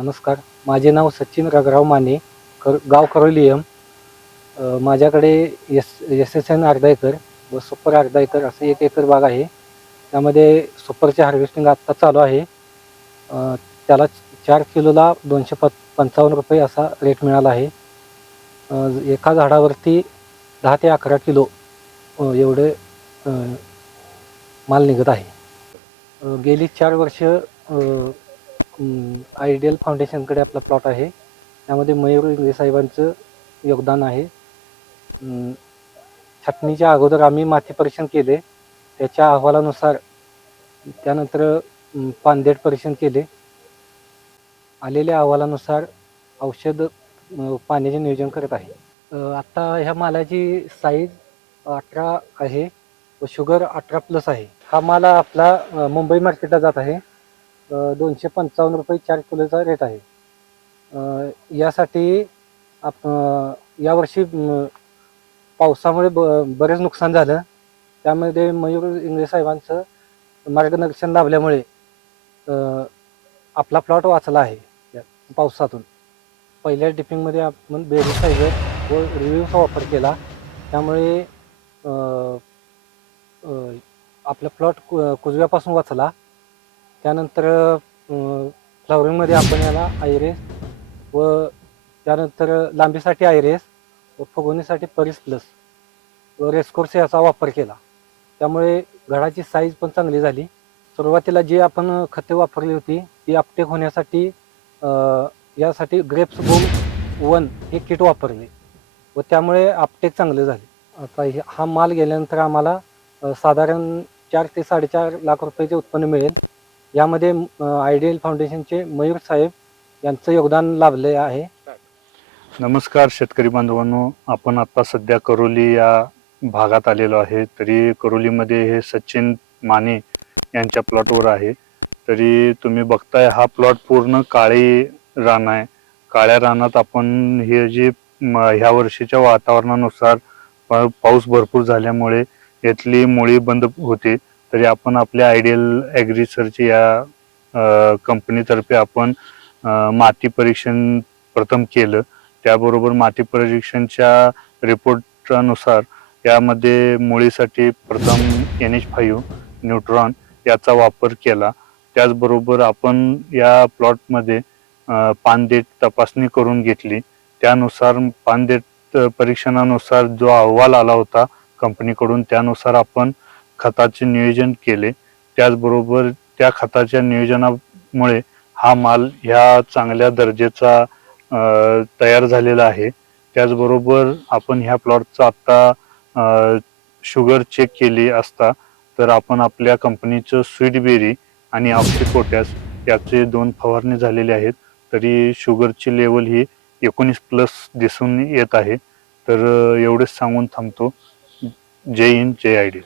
नमस्कार. माझे नाव सचिन रगराव माने कर गाव करोलियम माझ्याकडे एस एस एस एन अर्धा एकर व सुपर अर्धा एकर असं एक एकर बाग आहे. त्यामध्ये सुपरचे हार्वेस्टिंग आत्ता चालू आहे. त्याला चार किलोला दोनशे प पंचावन्न रुपये असा रेट मिळाला आहे. एका झाडावरती दहा ते अकरा किलो एवढे माल निघत आहे. गेली चार वर्ष आयडियल फाउंडेशनकडे आपला प्लॉट आहे. त्यामध्ये मयूर इंगळे साहेबांचं योगदान आहे. छाटणीच्या अगोदर आम्ही माती परीक्षण केले. त्याच्या अहवालानुसार त्यानंतर पानदेड पानदेट परीक्षण केले. आलेल्या अहवालानुसार औषध पाण्याचे नियोजन करत आहे. आत्ता ह्या मालाची साईज अठरा आहे व शुगर अठरा प्लस आहे. हा माल आपला मुंबई मार्केटला जात आहे. दोनशे पंचावन्न रुपये चार किलोचा रेट आहे. यासाठी आप यावर्षी पावसामुळे ब बरेच नुकसान झालं. त्यामध्ये मयूर इंगळे साहेबांचं मार्गदर्शन लाभल्यामुळे आपला प्लॉट वाचला आहे या पावसातून. पहिल्या डिपिंगमध्ये आपण बेरी सायझर व रिव्ह्यूचा वापर केला. त्यामुळे आपला प्लॉट कु कुजव्यापासून वाचला. त्यानंतर फ्लॉवरिंगमध्ये आपण याला आयरेस व त्यानंतर लांबीसाठी आयरेस व फुगवणीसाठी परीस प्लस व रेस्कोर्स याचा वापर केला. त्यामुळे घडाची साईज पण चांगली झाली. सुरुवातीला जी आपण खते वापरली होती ती अपटेक होण्यासाठी यासाठी ग्रेप्स बूम वन हे किट वापरले व त्यामुळे अपटेक चांगले झाले. आता हा माल गेल्यानंतर आम्हाला साधारण चार ते साडेचार लाख रुपयाचे उत्पन्न मिळेल. यामध्ये आयडियल फाउंडेशनचे मयूर साहेब यांचं योगदान लाभले आहे. नमस्कार शेतकरी बांधवांनो आपण आता सध्या करोली या भागात आलेलो आहे. तरी करोलीमध्ये हे सचिन माने यांच्या प्लॉटवर आहे. तरी तुम्ही बघताय हा प्लॉट पूर्ण काळी रान आहे. काळ्या रानात आपण हे जे ह्या वर्षीच्या वातावरणानुसार पाऊस भरपूर झाल्यामुळे यातली मुळी बंद होती. तरी आपण आपल्या आयडियल ॲग्रीसरची या कंपनीतर्फे आपण माती परीक्षण प्रथम केलं. त्याबरोबर माती परीक्षणच्या रिपोर्टनुसार यामध्ये मुळीसाठी प्रथम एन एच फाईव्ह न्यूट्रॉन याचा वापर केला. त्याचबरोबर आपण या प्लॉटमध्ये पानदेट तपासणी करून घेतली. त्यानुसार पानदेट परीक्षणानुसार जो अहवाल आला होता कंपनीकडून त्यानुसार आपण खताचे नियोजन केले. त्याचबरोबर त्या खताच्या नियोजनामुळे हा माल ह्या चांगल्या दर्जाचा तयार झालेला आहे. त्याचबरोबर आपण ह्या प्लॉटचा आत्ता शुगर चेक केली असता तर आपण आपल्या कंपनीचं स्वीट बेरी आणि ऑक्सिपोटॅस याचे दोन फवारणी झालेले आहेत. तरी शुगरची लेवल ही एकोणीस प्लस दिसून येत आहे. तर एवढेच सांगून थांबतो. जय हिंद जय आयडियल